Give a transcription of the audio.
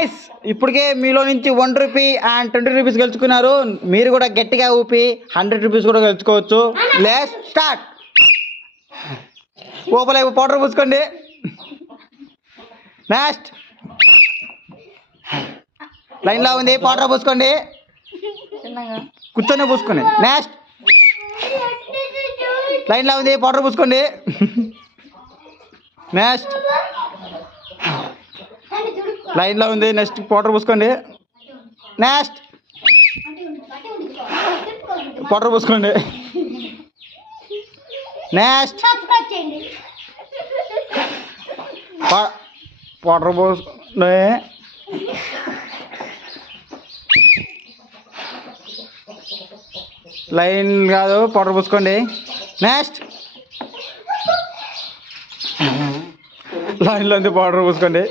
Guys ఇప్పటికే మీలో నుంచి ₹1 అండ్ ₹20 గెలుచుకున్నారు. మీరు కూడా గట్టిగా ఊపి ₹100 కూడా గెలుచుకోవచ్చు. Let's start. ఓపలే పౌడర్ పూసుకోండి. నెక్స్ట్ లైన్లో ఉంది, పౌడర్ పూసుకోండి. కూర్చొని పూసుకోండి. నెక్స్ట్ లైన్లో ఉంది, పౌడర్ పూసుకోండి. నెక్స్ట్ లైన్లో ఉంది, నెక్స్ట్ పౌడర్ పూసుకోండి. నెక్స్ట్ పౌడర్ పూసుకోండి. నెక్స్ట్ పౌడర్ పూసుకోండి. లైన్ కాదు, పౌడర్ పూసుకోండి. నెక్స్ట్ లైన్లో ఉంది, పౌడర్ పూసుకోండి.